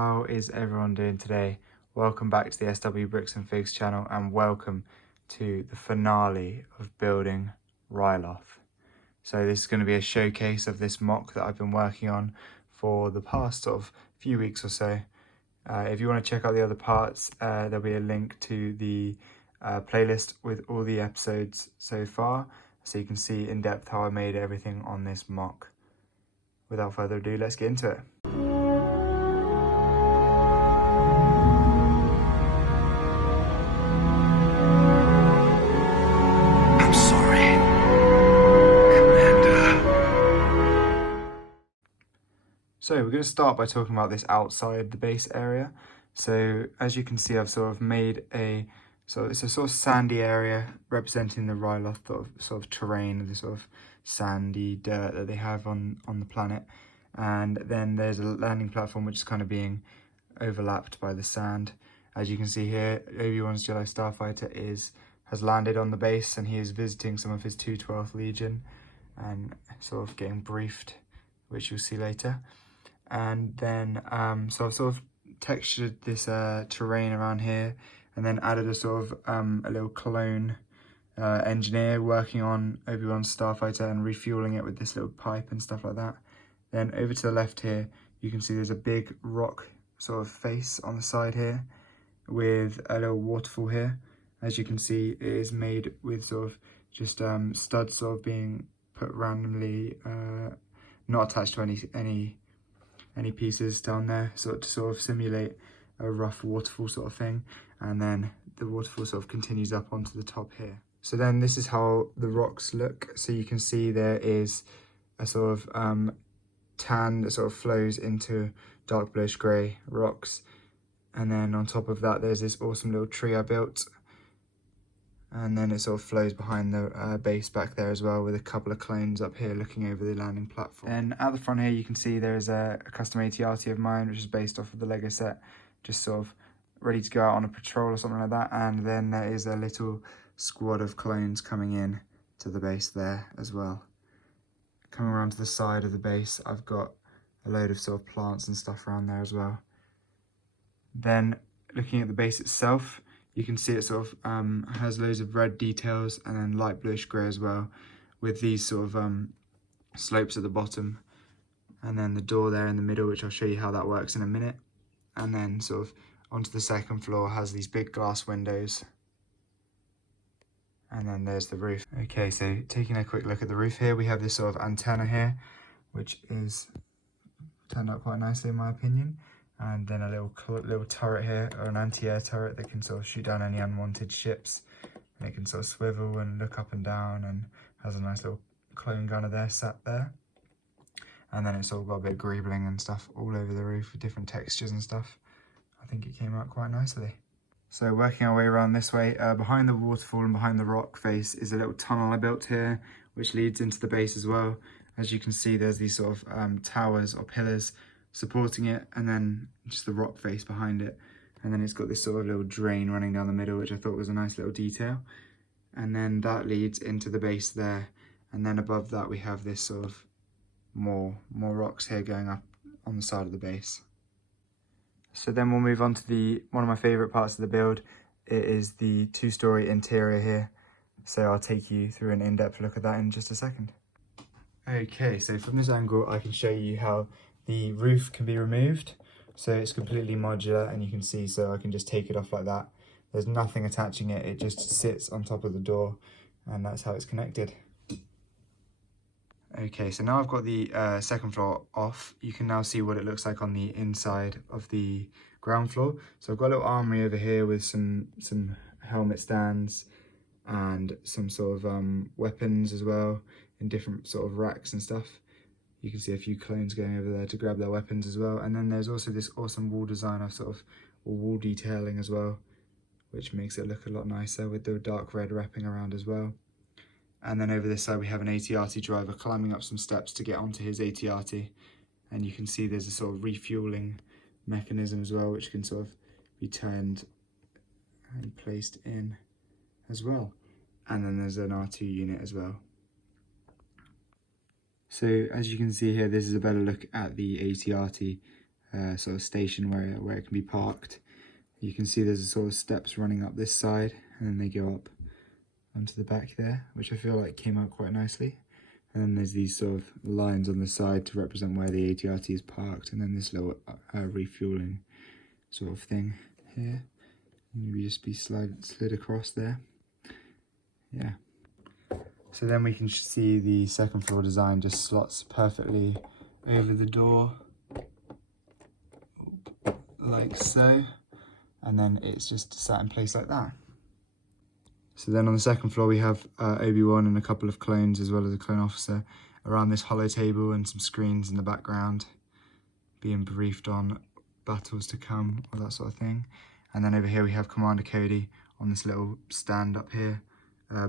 How is everyone doing today? Welcome back to the SW Bricks and Figs channel and welcome to the finale of Building Ryltoh. So this is going to be a showcase of this mock that I've been working on for the past sort of few weeks or so. If you want to check out the other parts, there'll be a link to the playlist with all the episodes so far, so you can see in depth how I made everything on this mock. Without further ado, let's get into it. So we're going to start by talking about this outside the base area. So as you can see, I've sort of made it's a sort of sandy area representing the Ryloth sort of terrain, the sort of sandy dirt that they have on the planet. And then there's a landing platform which is kind of being overlapped by the sand. As you can see here, Obi-Wan's Yellow Starfighter has landed on the base and he is visiting some of his 212th Legion and sort of getting briefed, which you'll see later. And then so I've sort of textured this terrain around here and then added a sort of a little clone engineer working on Obi-Wan's Starfighter and refueling it with this little pipe and stuff like that. Then over to the left here, you can see there's a big rock sort of face on the side here with a little waterfall here. As you can see, it is made with sort of just studs sort of being put randomly, not attached to any pieces down there, to sort of simulate a rough waterfall sort of thing. And then the waterfall sort of continues up onto the top here. So then this is how the rocks look. So you can see there is a sort of tan that sort of flows into dark bluish grey rocks. And then on top of that, there's this awesome little tree I built. And then it sort of flows behind the base back there as well, with a couple of clones up here looking over the landing platform. And at the front here, you can see there's a custom AT-AT of mine, which is based off of the Lego set, just sort of ready to go out on a patrol or something like that. And then there is a little squad of clones coming in to the base there as well. Coming around to the side of the base, I've got a load of sort of plants and stuff around there as well. Then looking at the base itself, you can see it sort of has loads of red details and then light bluish grey as well, with these sort of slopes at the bottom. And then the door there in the middle, which I'll show you how that works in a minute. And then sort of onto the second floor has these big glass windows. And then there's the roof. Okay, so taking a quick look at the roof here, we have this sort of antenna here, which is turned out quite nicely in my opinion. And then a little turret here, or an anti-air turret that can sort of shoot down any unwanted ships. And it can sort of swivel and look up and down, and has a nice little clone gunner there sat there. And then it's all got a bit of greebling and stuff all over the roof with different textures and stuff. I think it came out quite nicely. So working our way around this way, behind the waterfall and behind the rock face is a little tunnel I built here, which leads into the base as well. As you can see, there's these sort of towers or pillars supporting it, and then just the rock face behind it. And then it's got this sort of little drain running down the middle, which I thought was a nice little detail. And then that leads into the base there. And then above that we have this sort of more rocks here going up on the side of the base. So then we'll move on to one of my favourite parts of the build. It is the two-story interior here. So I'll take you through an in-depth look at that in just a second. Okay, so from this angle I can show you how the roof can be removed. So it's completely modular, and you can see, so I can just take it off like that. There's nothing attaching it, it just sits on top of the door, and that's how it's connected. Okay, so now I've got the second floor off. You can now see what it looks like on the inside of the ground floor. So I've got a little armory over here with some helmet stands and some sort of weapons as well in different sort of racks and stuff. You can see a few clones going over there to grab their weapons as well. And then there's also this awesome wall design of sort of wall detailing as well, which makes it look a lot nicer with the dark red wrapping around as well. And then over this side we have an AT-AT driver climbing up some steps to get onto his AT-AT. And you can see there's a sort of refueling mechanism as well, which can sort of be turned and placed in as well. And then there's an R2 unit as well. So as you can see here, this is a better look at the AT-AT sort of station where it can be parked. You can see there's a sort of steps running up this side, and then they go up onto the back there, which I feel like came out quite nicely. And then there's these sort of lines on the side to represent where the ATRT is parked, and then this little refueling sort of thing here. Maybe just be slid across there. Yeah. So then we can see the second floor design just slots perfectly over the door, like so. And then it's just sat in place like that. So then on the second floor we have Obi-Wan and a couple of clones, as well as a clone officer, around this hollow table and some screens in the background, being briefed on battles to come, or that sort of thing. And then over here we have Commander Cody on this little stand up here,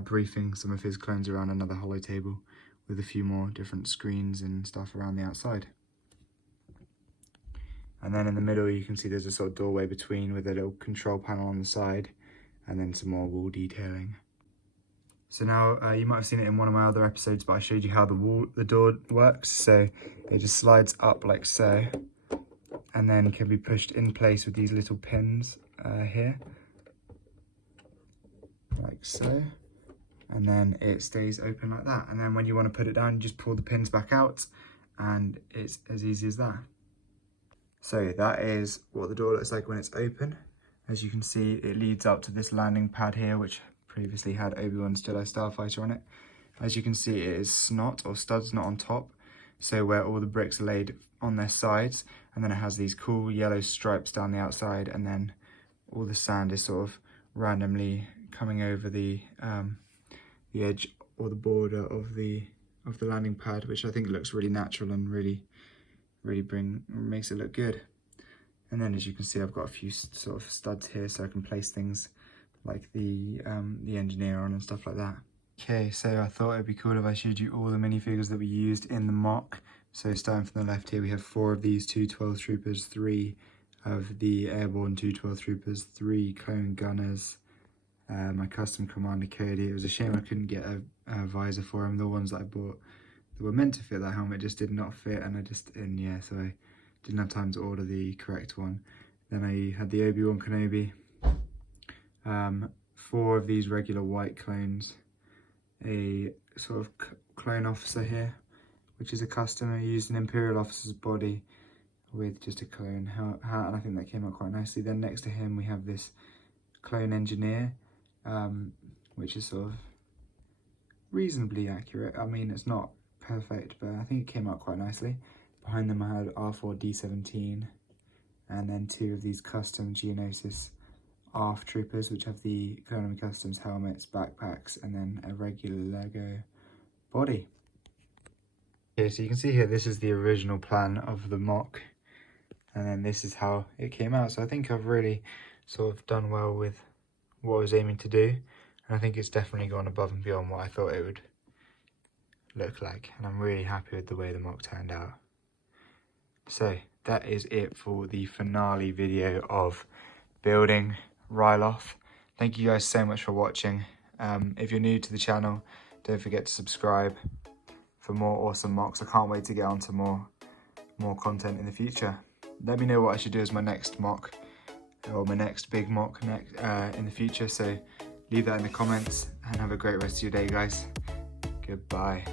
briefing some of his clones around another hollow table with a few more different screens and stuff around the outside. And then in the middle you can see there's a sort of doorway between, with a little control panel on the side, and then some more wall detailing. So now you might have seen it in one of my other episodes, but I showed you how the door works. So it just slides up like so, and then can be pushed in place with these little pins here, like so. And then it stays open like that. And then when you want to put it down, you just pull the pins back out, and it's as easy as that. So that is what the door looks like when it's open. As you can see, it leads up to this landing pad here, which previously had Obi-Wan's Jedi Starfighter on it. As you can see, it is snot or studs not on top, so where all the bricks are laid on their sides, and then it has these cool yellow stripes down the outside, and then all the sand is sort of randomly coming over the edge or the border of the landing pad, which I think looks really natural and really makes it look good. And then as you can see, I've got a few sort of studs here so I can place things like the engineer on and stuff like that. Okay, so I thought it'd be cool if I showed you all the minifigures that we used in the mock. So starting from the left here, we have 4 of these 212 Troopers, 3 of the Airborne 212 Troopers, 3 Clone Gunners, my custom Commander Cody. It was a shame I couldn't get a visor for him. The ones that I bought that were meant to fit that helmet just did not fit, and so I didn't have time to order the correct one. Then I had the Obi-Wan Kenobi, 4 of these regular white clones, a sort of clone officer here, which is a custom. I used an Imperial officer's body with just a clone hat, and I think that came out quite nicely. Then next to him we have this clone engineer, which is sort of reasonably accurate. I mean, it's not perfect, but I think it came out quite nicely. Behind them I had R4-D17, and then 2 of these custom Geonosis ARF troopers, which have the Clone Customs helmets, backpacks, and then a regular Lego body. Okay, so you can see here, this is the original plan of the mock, and then this is how it came out. So I think I've really sort of done well with what I was aiming to do, and I think it's definitely gone above and beyond what I thought it would look like, and I'm really happy with the way the mock turned out. So that is it for the finale video of Building Ryloth. Thank you guys so much for watching. If you're new to the channel, don't forget to subscribe for more awesome mocks. I can't wait to get onto more content in the future. Let me know what I should do as my next mock, or my next big mock in the future. So leave that in the comments, and have a great rest of your day, guys. Goodbye.